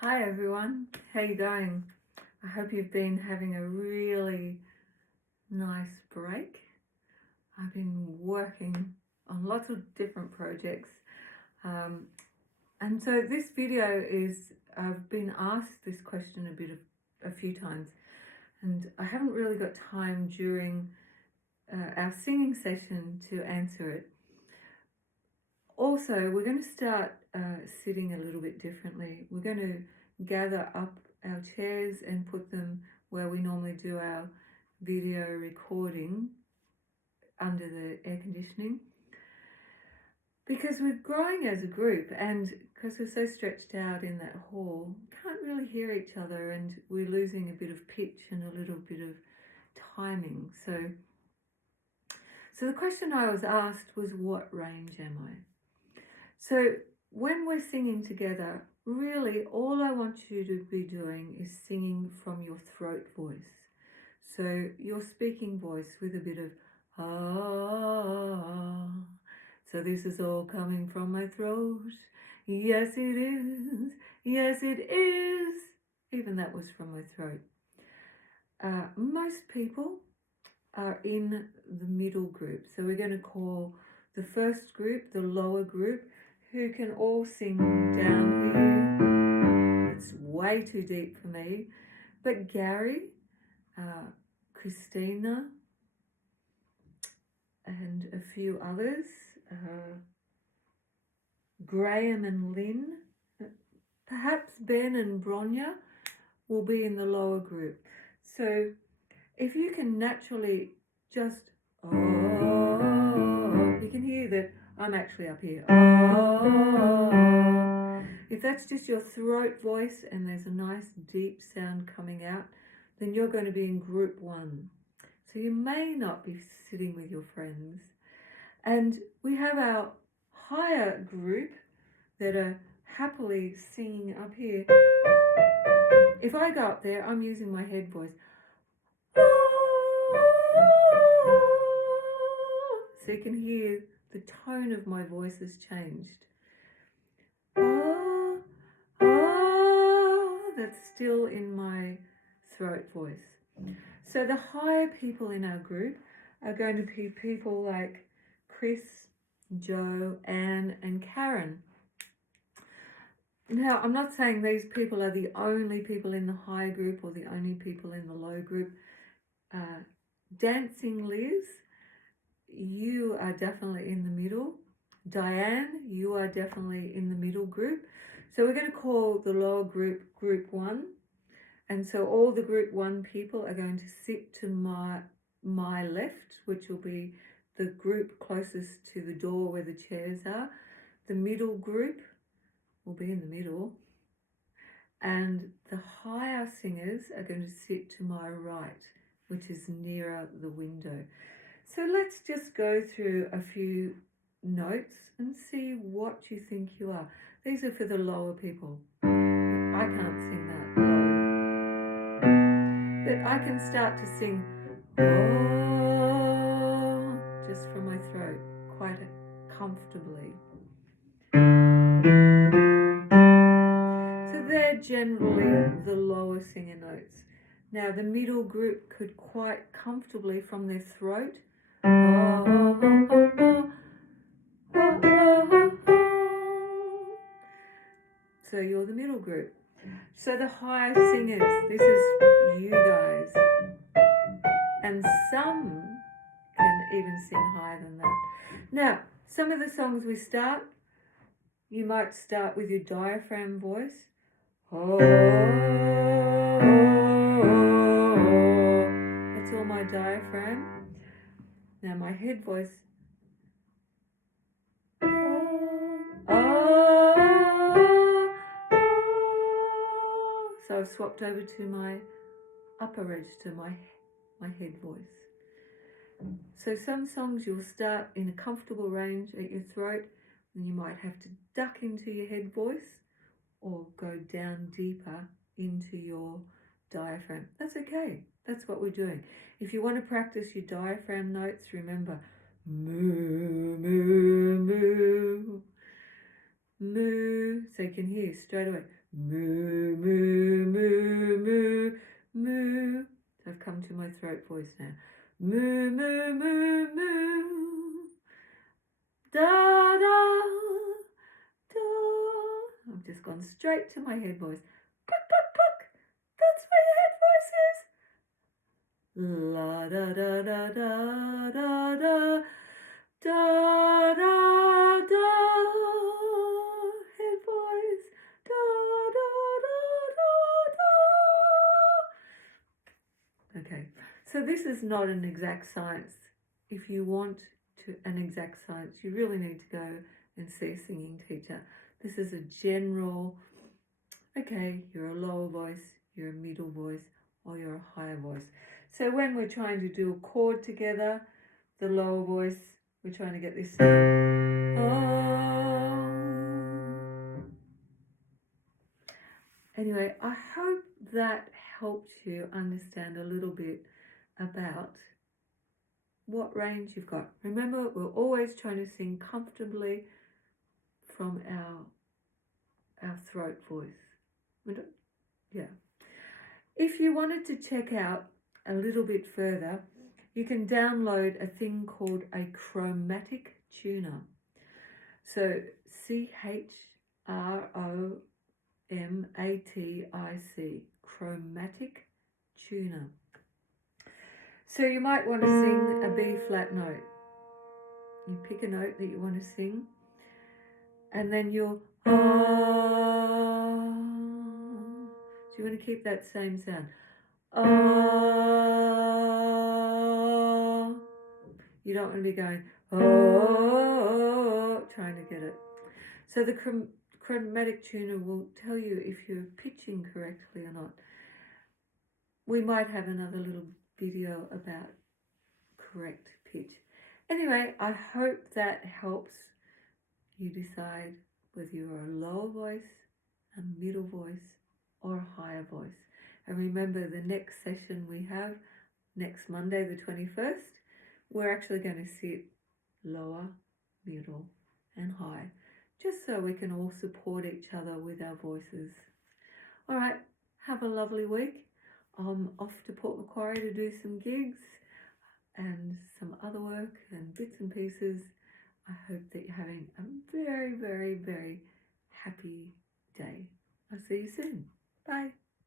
Hi everyone, how you going? I hope you've been having a really nice break. I've been working on lots of different projects, and so this video is, I've been asked this question a few times, and I haven't really got time during our singing session to answer it. Also, we're going to start sitting a little bit differently. We're going to gather up our chairs and put them where we normally do our video recording under the air conditioning. Because we're growing as a group and because we're so stretched out in that hall, can't really hear each other and we're losing a bit of pitch and a little bit of timing. So the question I was asked was, what range am I? So when we're singing together, really all I want you to be doing is singing from your throat voice. So your speaking voice with a bit of ah. So this is all coming from my throat. Yes, it is. Yes, it is. Even that was from my throat. Most people are in the middle group. So we're going to call the first group the lower group, who can all sing down here. It's way too deep for me. But Gary, Christina, and a few others, Graham and Lynn, perhaps Ben and Bronya will be in the lower group. So if you can naturally just, you can hear that I'm actually up here. If that's just your throat voice and there's a nice deep sound coming out, then you're going to be in group 1. So you may not be sitting with your friends. And we have our higher group that are happily singing up here. If I go up there, I'm using my head voice. So you can hear the tone of my voice has changed. That's still in my throat voice. So the higher people in our group are going to be people like Chris, Joe, Anne, and Karen. Now, I'm not saying these people are the only people in the high group or the only people in the low group. Dancing Liz, you are definitely in the middle. Diane, you are definitely in the middle group. So we're going to call the lower group Group 1. And so all the Group 1 people are going to sit to my left, which will be the group closest to the door where the chairs are. The middle group will be in the middle. And the higher singers are going to sit to my right, which is nearer the window. So let's just go through a few notes and see what you think you are. These are for the lower people. I can't sing that low. But I can start to sing oh, just from my throat quite comfortably. So they're generally the lower singer notes. Now the middle group could quite comfortably from their throat. So you're the middle group. So the higher singers, this is you guys. And some can even sing higher than that. Now, some of the songs we start, you might start with your diaphragm voice. That's all my diaphragm. Now my head voice. So I've swapped over to my upper register, my head voice. So some songs you'll start in a comfortable range at your throat, and you might have to duck into your head voice or go down deeper into your diaphragm. That's okay. That's what we're doing. If you want to practice your diaphragm notes, remember moo, moo, moo. moo, so you can hear straight away, moo, moo, moo, moo, moo. So I've come to my throat voice now. Moo, moo, moo, moo. Da, da, da. I've just gone straight to my head voice. Cluck, cluck, cluck. That's my head voices. La, da, da, da, da, da, da. Da, da, da. Head voice. Da, da, da, da, da. Okay, so this is not an exact science. If you want an exact science, you really need to go and see a singing teacher. This is a general, okay, you're a lower voice, you're a middle voice, or you're a higher voice. So when we're trying to do a chord together, the lower voice, we're trying to get this sound. Anyway, I hope that helped you understand a little bit about what range you've got. Remember, we're always trying to sing comfortably from our throat voice. Yeah. If you wanted to check out a little bit further, you can download a thing called a chromatic tuner. So CHROMATIC, chromatic tuner. So you might want to sing a B flat note. You pick a note that you want to sing, and then you'll so you want to keep that same sound. You don't want to be going trying to get it. So the chromatic tuner will tell you if you're pitching correctly or not. We might have another little video about correct pitch. Anyway, I hope that helps you decide whether you're a lower voice, a middle voice, or a higher voice. And remember, the next session we have next Monday, the 21st, we're actually going to sit lower, middle, and high, just so we can all support each other with our voices. All right, have a lovely week. I'm off to Port Macquarie to do some gigs and some other work and bits and pieces. I hope that you're having a very, very, very happy day. I'll see you soon. Bye.